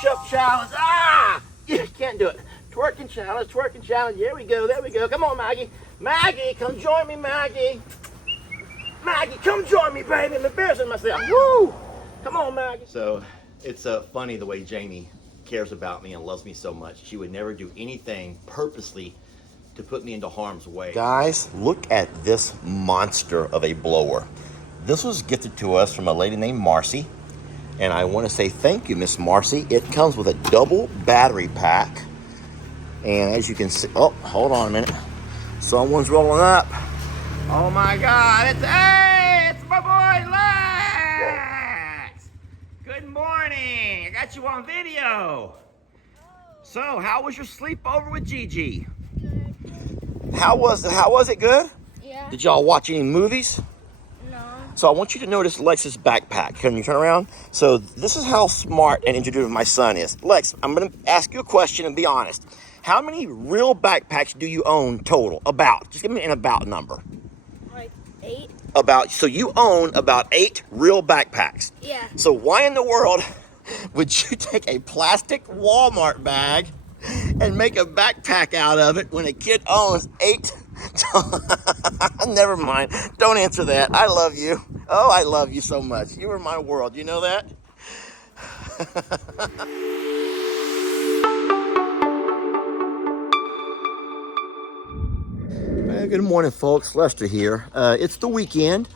push-up challenge. Ah! You can't do it. Twerking challenge, twerking challenge. There we go, there we go. Come on, Maggie. Maggie, come join me, Maggie. Maggie, come join me, baby. I'm embarrassing myself. Woo! Come on, Maggie. So, it's funny the way Jamie cares about me and loves me so much. She would never do anything purposely to put me into harm's way. Guys, look at this monster of a blower. This was gifted to us from a lady named Marcy. And I want to say thank you, Miss Marcy. It comes with a double battery pack. And as you can see, oh, hold on a minute. Someone's rolling up. Oh my God, it's my boy Lex. Good morning, I got you on video. So, how was your sleepover with Gigi? Good. How was it good? Yeah. Did y'all watch any movies? So I want you to notice Lex's backpack. Can you turn around? So this is how smart and intuitive my son is. Lex, I'm going to ask you a question and be honest. How many real backpacks do you own total? About. Just give me an about number. Like 8. So you own about 8 real backpacks. Yeah. So why in the world would you take a plastic Walmart bag and make a backpack out of it when a kid owns 8? Never mind. Don't answer that. I love you. Oh, I love you so much. You are my world. You know that? Good morning, folks. Lester here. It's the weekend,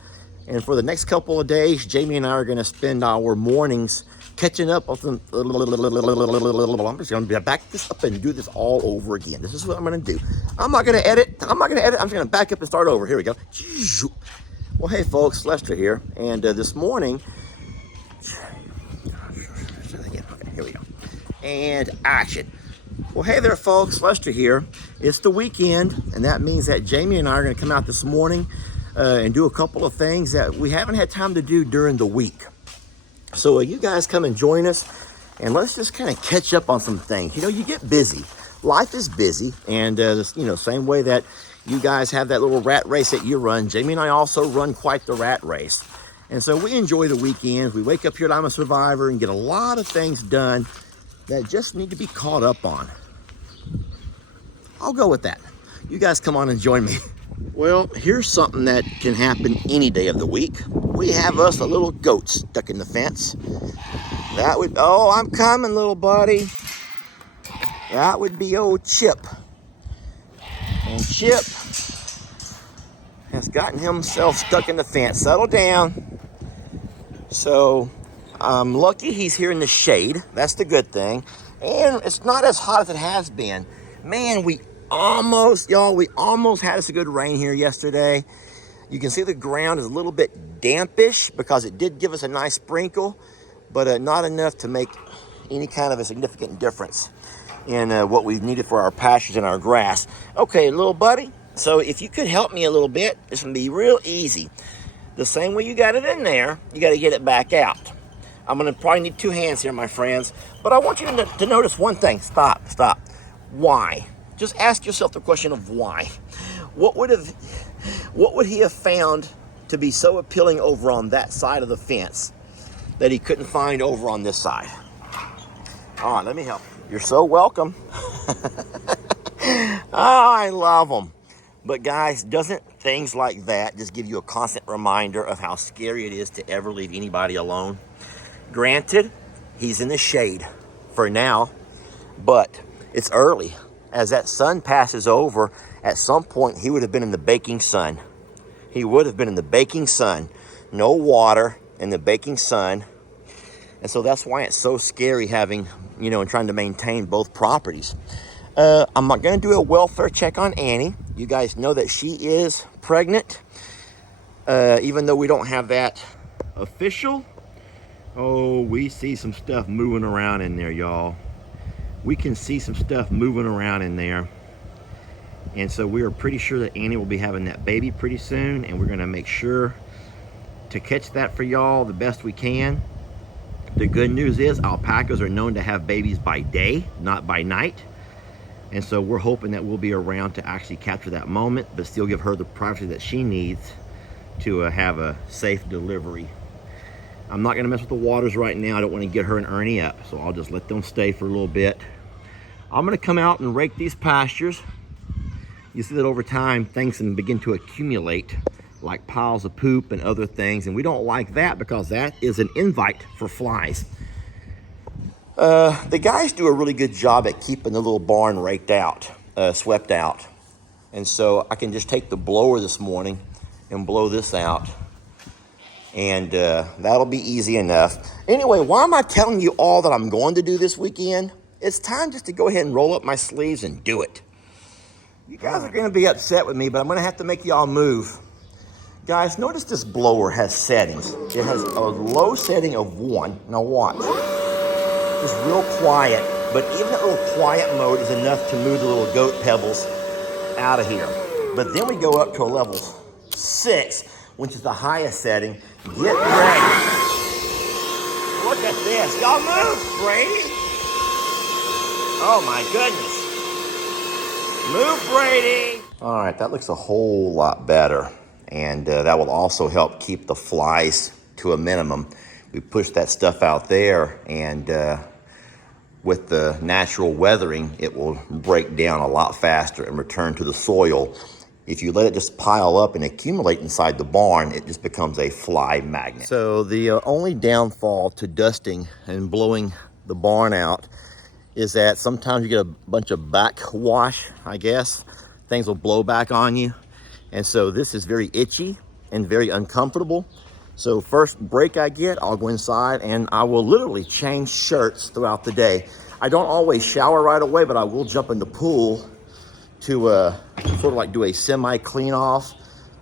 and for the next couple of days, Jamie and I are going to spend our mornings catching up on some. I'm just going to back this up and do this all over again. This is what I'm going to do. I'm not going to edit. I'm just going to back up and start over. Here we go. Well, hey, folks, Lester here, and this morning. Okay, here we go. And action. Well, hey there, folks. Lester here. It's the weekend, and that means that Jamie and I are going to come out this morning and do a couple of things that we haven't had time to do during the week. So you guys come and join us, and let's just kind of catch up on some things. You know, you get busy. Life is busy, and same way that you guys have that little rat race that you run, Jamie and I also run quite the rat race. And so we enjoy the weekends. We wake up here at I'm a Survivor and get a lot of things done that just need to be caught up on. I'll go with that. You guys come on and join me. Well, here's something that can happen any day of the week. We have us a little goat stuck in the fence. Oh, I'm coming, little buddy. That would be old Chip. And Chip has gotten himself stuck in the fence. Settle down. So, I'm lucky he's here in the shade. That's the good thing. And it's not as hot as it has been. Man, we almost had us a good rain here yesterday. You can see the ground is a little bit dampish because it did give us a nice sprinkle, but not enough to make any kind of a significant difference in what we needed for our pastures and our grass. Okay, little buddy, so if you could help me a little bit, this would be real easy. The same way you got it in there, you got to get it back out. I'm going to probably need 2 hands here, my friends, but I want you to notice one thing. Stop. Why? Just ask yourself the question of why. What would he have found to be so appealing over on that side of the fence that he couldn't find over on this side? All right, let me help. You're so welcome. Oh, I love them. But guys, doesn't things like that just give you a constant reminder of how scary it is to ever leave anybody alone? Granted, he's in the shade for now, but it's early. As that sun passes over, at some point he would have been in the baking sun. He would have been in the baking sun. No water in the baking sun. And so that's why it's so scary having, and trying to maintain both properties. I'm not going to do a welfare check on Annie. You guys know that she is pregnant, even though we don't have that official. Oh, we see some stuff moving around in there, y'all. We can see some stuff moving around in there. And so we are pretty sure that Annie will be having that baby pretty soon, and we're going to make sure to catch that for y'all the best we can. The good news is alpacas are known to have babies by day, not by night. And so we're hoping that we'll be around to actually capture that moment, but still give her the privacy that she needs to have a safe delivery. I'm not gonna mess with the waters right now. I don't wanna get her and Ernie up, so I'll just let them stay for a little bit. I'm gonna come out and rake these pastures. You see that over time, things can begin to accumulate, like piles of poop and other things, and we don't like that because that is an invite for flies. The guys do a really good job at keeping the little barn raked out, swept out. And so I can just take the blower this morning and blow this out. And that'll be easy enough. Anyway, why am I telling you all that I'm going to do this weekend? It's time just to go ahead and roll up my sleeves and do it. You guys are gonna be upset with me, but I'm gonna have to make y'all move. Guys, notice this blower has settings. It has a low setting of 1. Now watch. It's real quiet, but even that little quiet mode is enough to move the little goat pebbles out of here. But then we go up to a level 6, which is the highest setting. Get ready. Look at this. Y'all move, Brady. Oh my goodness. Move, Brady. All right, that looks a whole lot better. And that will also help keep the flies to a minimum. We push that stuff out there, and with the natural weathering, it will break down a lot faster and return to the soil. If you let it just pile up and accumulate inside the barn, it just becomes a fly magnet. So the only downfall to dusting and blowing the barn out is that sometimes you get a bunch of backwash, I guess. Things will blow back on you. And so this is very itchy and very uncomfortable. So first break I get, I'll go inside and I will literally change shirts throughout the day. I don't always shower right away, but I will jump in the pool to sort of like do a semi clean off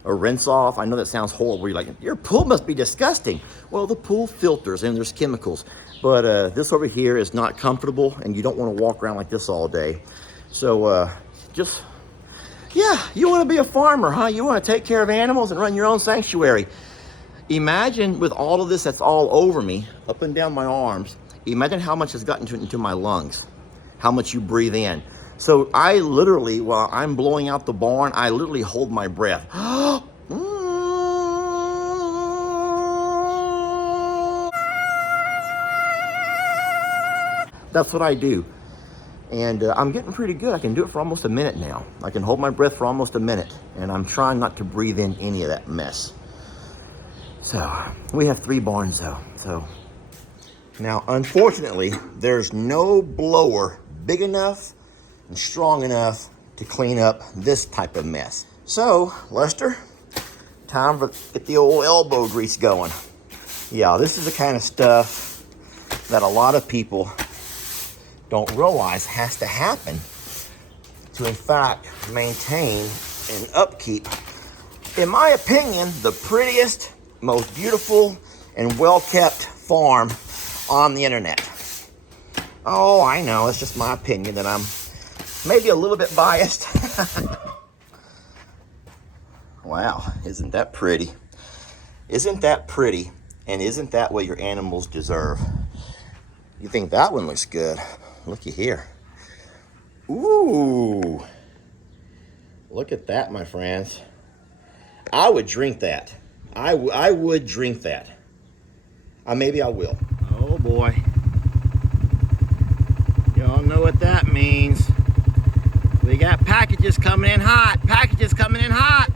or rinse off. I know that sounds horrible. You're like, your pool must be disgusting. Well, the pool filters and there's chemicals, but this over here is not comfortable and you don't want to walk around like this all day. So yeah, you want to be a farmer, huh? You want to take care of animals and run your own sanctuary. Imagine with all of this that's all over me, up and down my arms, imagine how much has gotten into my lungs, how much you breathe in. So I literally, while I'm blowing out the barn, I literally hold my breath. That's what I do. And I'm getting pretty good. I can do it for almost a minute now. I can hold my breath for almost a minute. And I'm trying not to breathe in any of that mess. So, we have 3 barns though. So, now unfortunately, there's no blower big enough and strong enough to clean up this type of mess. So, Lester, time to get the old elbow grease going. Yeah, this is the kind of stuff that a lot of people don't realize has to happen to, in fact, maintain and upkeep, in my opinion, the prettiest, most beautiful, and well-kept farm on the internet. Oh, I know, it's just my opinion that I'm maybe a little bit biased. Wow, isn't that pretty? Isn't that pretty? And isn't that what your animals deserve? You think that one looks good? Looky here. Ooh. Look at that, my friends. I would drink that. I would drink that. Maybe I will. Oh boy. Y'all know what that means. We got packages coming in hot. Packages coming in hot.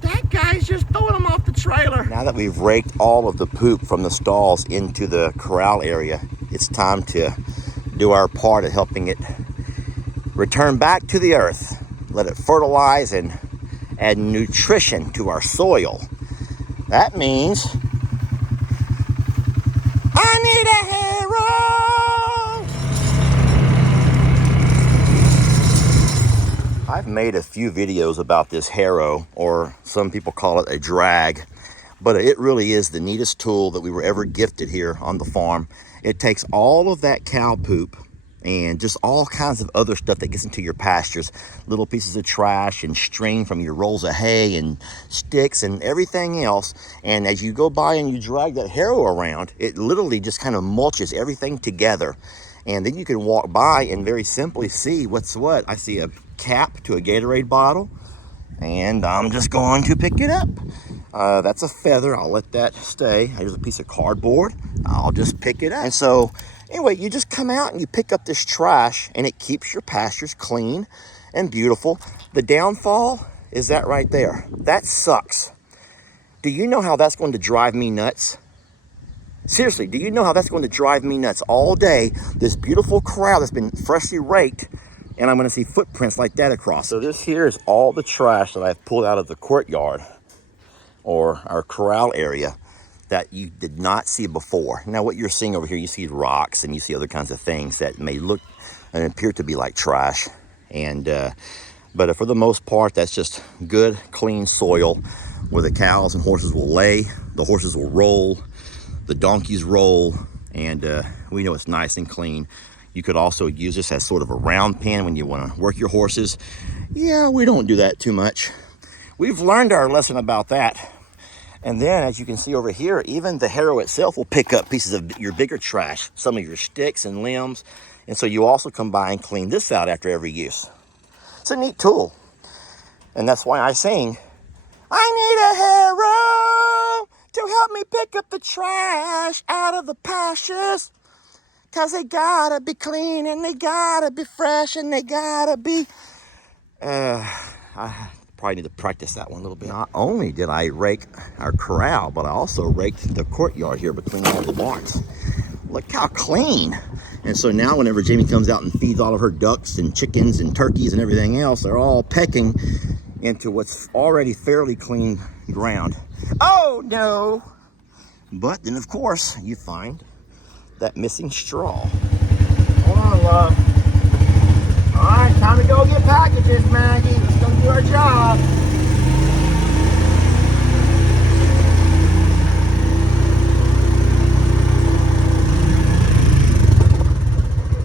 That guy's just throwing them off the trailer. Now that we've raked all of the poop from the stalls into the corral area, it's time to do our part of helping it return back to the earth. Let it fertilize and add nutrition to our soil. That means I need a Harrow! I've made a few videos about this Harrow, or some people call it a drag, but it really is the neatest tool that we were ever gifted here on the farm. It takes all of that cow poop and just all kinds of other stuff that gets into your pastures, little pieces of trash and string from your rolls of hay and sticks and everything else. And as you go by and you drag that Harrow around, it literally just kind of mulches everything together. And then you can walk by and very simply see what's what. I see a cap to a Gatorade bottle, and I'm just going to pick it up. That's a feather. I'll let that stay. Here's a piece of cardboard. I'll just pick it up. And so, anyway, you just come out and you pick up this trash, and it keeps your pastures clean and beautiful. The downfall is that right there. That sucks. Do you know how that's going to drive me nuts? Seriously, do you know how that's going to drive me nuts all day? This beautiful corral that's been freshly raked, and I'm going to see footprints like that across. So this here is all the trash that I've pulled out of the courtyard or our corral area that you did not see before. Now what you're seeing over here, you see rocks and you see other kinds of things that may look and appear to be like trash. But for the most part, that's just good, clean soil where the cows and horses will lay, the horses will roll, the donkeys roll, and we know it's nice and clean. You could also use this as sort of a round pen when you want to work your horses. Yeah, we don't do that too much. We've learned our lesson about that. And then, as you can see over here, even the Harrow itself will pick up pieces of your bigger trash, some of your sticks and limbs. And so you also come by and clean this out after every use. It's a neat tool. And that's why I sing, I need a Harrow to help me pick up the trash out of the pastures. 'Cause they gotta be clean and they gotta be fresh and they gotta be... I probably need to practice that one a little bit. Not only did I rake our corral, but I also raked the courtyard here between all the barns. Look how clean. And so now whenever Jamie comes out and feeds all of her ducks and chickens and turkeys and everything else, they're all pecking into what's already fairly clean ground. Oh no! But then of course you find that missing straw. Hold on, love. All right, time to go get packages, Maggie. Let's go do our job.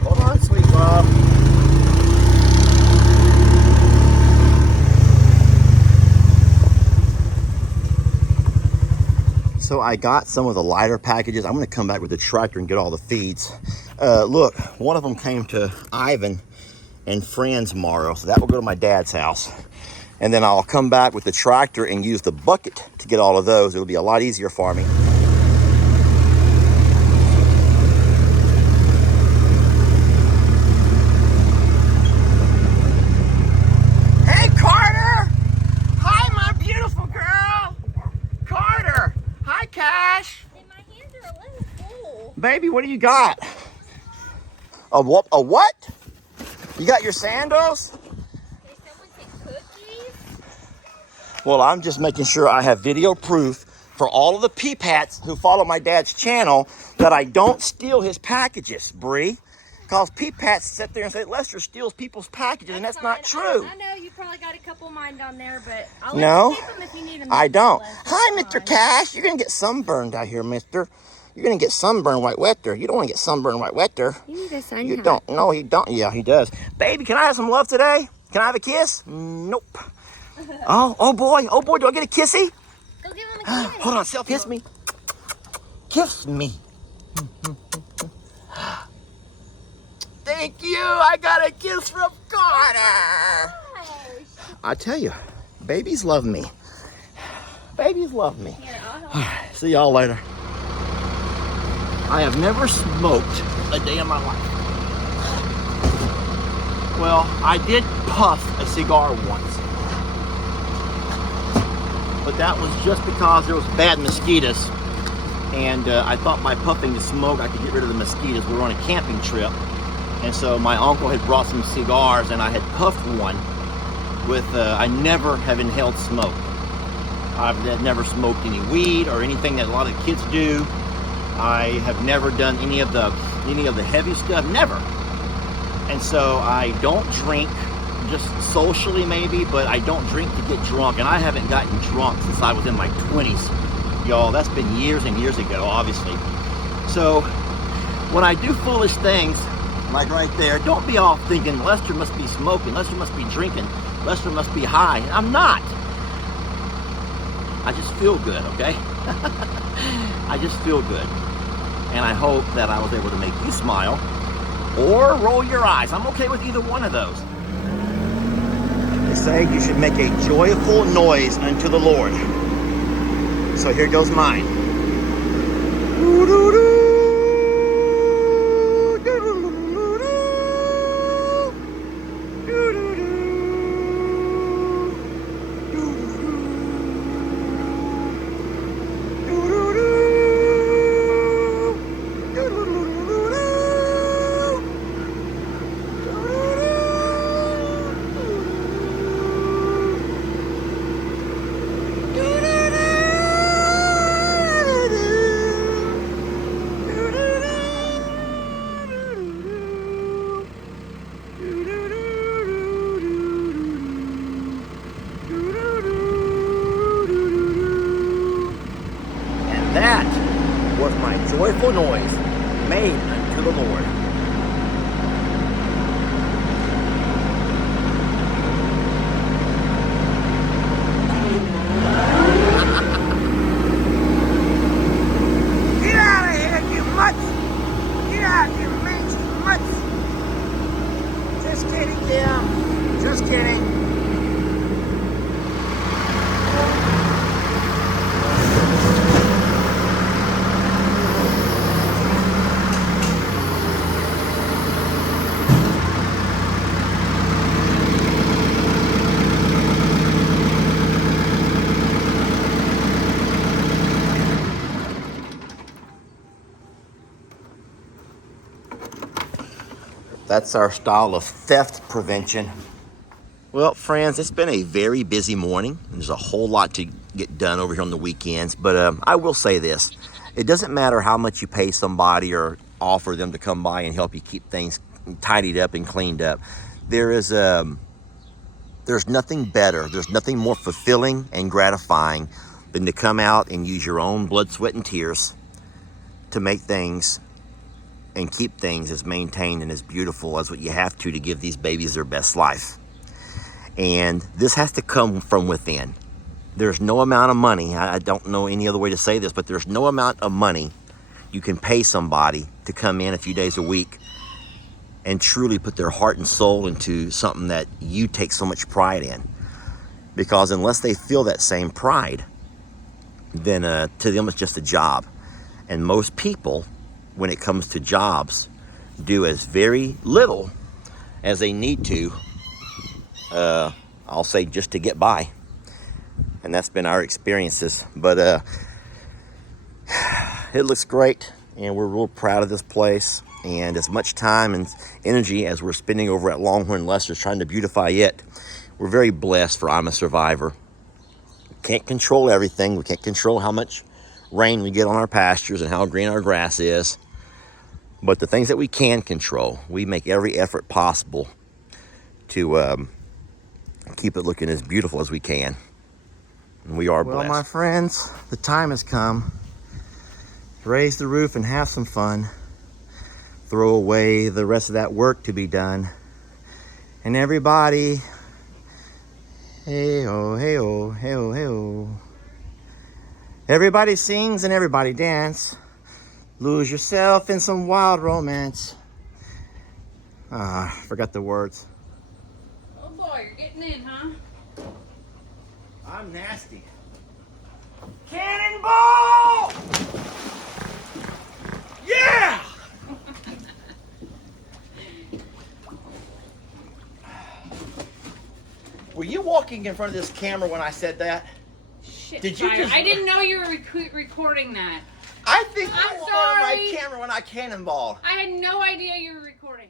Hold on, sweet love. So I got some of the lighter packages. I'm going to come back with the tractor and get all the feeds. Look, one of them came to Ivan and friends tomorrow, so that will go to my dad's house. And then I'll come back with the tractor and use the bucket to get all of those. It'll be a lot easier for me. Hey, Carter! Hi, my beautiful girl! Carter! Hi, Cash! And my hands are a little full. Baby, what do you got? A what? A what? You got your sandals? Did someone say cookies? Well, I'm just making sure I have video proof for all of the peep hats who follow my dad's channel that I don't steal his packages, Bree. Because peep hats sit there and say, Lester steals people's packages, and that's not true. I know you probably got a couple of mine down there, but I'll No, let you keep them if you need them. I don't. Less, Hi, that's Mr. fine. Cash. You're going to get sunburned out here, mister. You're going to get sunburned white wetter. You don't want to get sunburned white wetter. You need a sun You hat. don't. No, he don't. Yeah, he does. Baby, can I have some love today? Can I have a kiss? Nope. Oh boy. Oh boy, do I get a kissy? Go give him a kiss. Hold on, Self, kiss me. Kiss me. Thank you. I got a kiss from Carter. Gosh. I tell you, babies love me. Babies love me. Here, I'll help. All right, see y'all later. I have never smoked a day in my life. Well, I did puff a cigar once. But that was just because there was bad mosquitoes. And I thought by puffing the smoke, I could get rid of the mosquitoes. We were on a camping trip. And so my uncle had brought some cigars and I had puffed one with, I never have inhaled smoke. I've never smoked any weed or anything that a lot of kids do. I have never done any of the heavy stuff, never. And so I don't drink, just socially maybe, but I don't drink to get drunk. And I haven't gotten drunk since I was in my 20s. Y'all, that's been years and years ago, obviously. So when I do foolish things, like right there, don't be all thinking, Lester must be smoking, Lester must be drinking, Lester must be high. I'm not. I just feel good, okay? I just feel good. And I hope that I was able to make you smile or roll your eyes. I'm okay with either one of those. They say you should make a joyful noise unto the Lord. So here goes mine. That was my joyful noise made unto the Lord. Get out of here, you mutts! Get out, you mangy mutts! Just kidding, Kim. Just kidding. That's our style of theft prevention. Well, friends, it's been a very busy morning. There's a whole lot to get done over here on the weekends, but I will say this. It doesn't matter how much you pay somebody or offer them to come by and help you keep things tidied up and cleaned up. There's nothing better, there's nothing more fulfilling and gratifying than to come out and use your own blood, sweat, and tears to make things and keep things as maintained and as beautiful as what you have to give these babies their best life. And this has to come from within. There's no amount of money, I don't know any other way to say this, but there's no amount of money you can pay somebody to come in a few days a week and truly put their heart and soul into something that you take so much pride in. Because unless they feel that same pride, then to them it's just a job. And most people, when it comes to jobs, do as very little as they need to, I'll say just to get by. And that's been our experiences. But it looks great, and we're real proud of this place. And as much time and energy as we're spending over at Longhorn Lester's trying to beautify it, we're very blessed for I'm a Survivor. We can't control everything. We can't control how much rain we get on our pastures and how green our grass is. But the things that we can control, we make every effort possible to keep it looking as beautiful as we can. And we are blessed. Well, my friends, the time has come. Raise the roof and have some fun. Throw away the rest of that work to be done. And everybody, hey-oh, hey-oh, hey-oh, hey-oh. Everybody sings and everybody dance. Lose yourself in some wild romance. Forgot the words. Oh boy, you're getting in, huh? I'm nasty. Cannonball! Yeah! Were you walking in front of this camera when I said that? Shit, Did you just... I didn't know you were recording that. I think I'm you were on sorry. my camera when I cannonballed. I had no idea you were recording.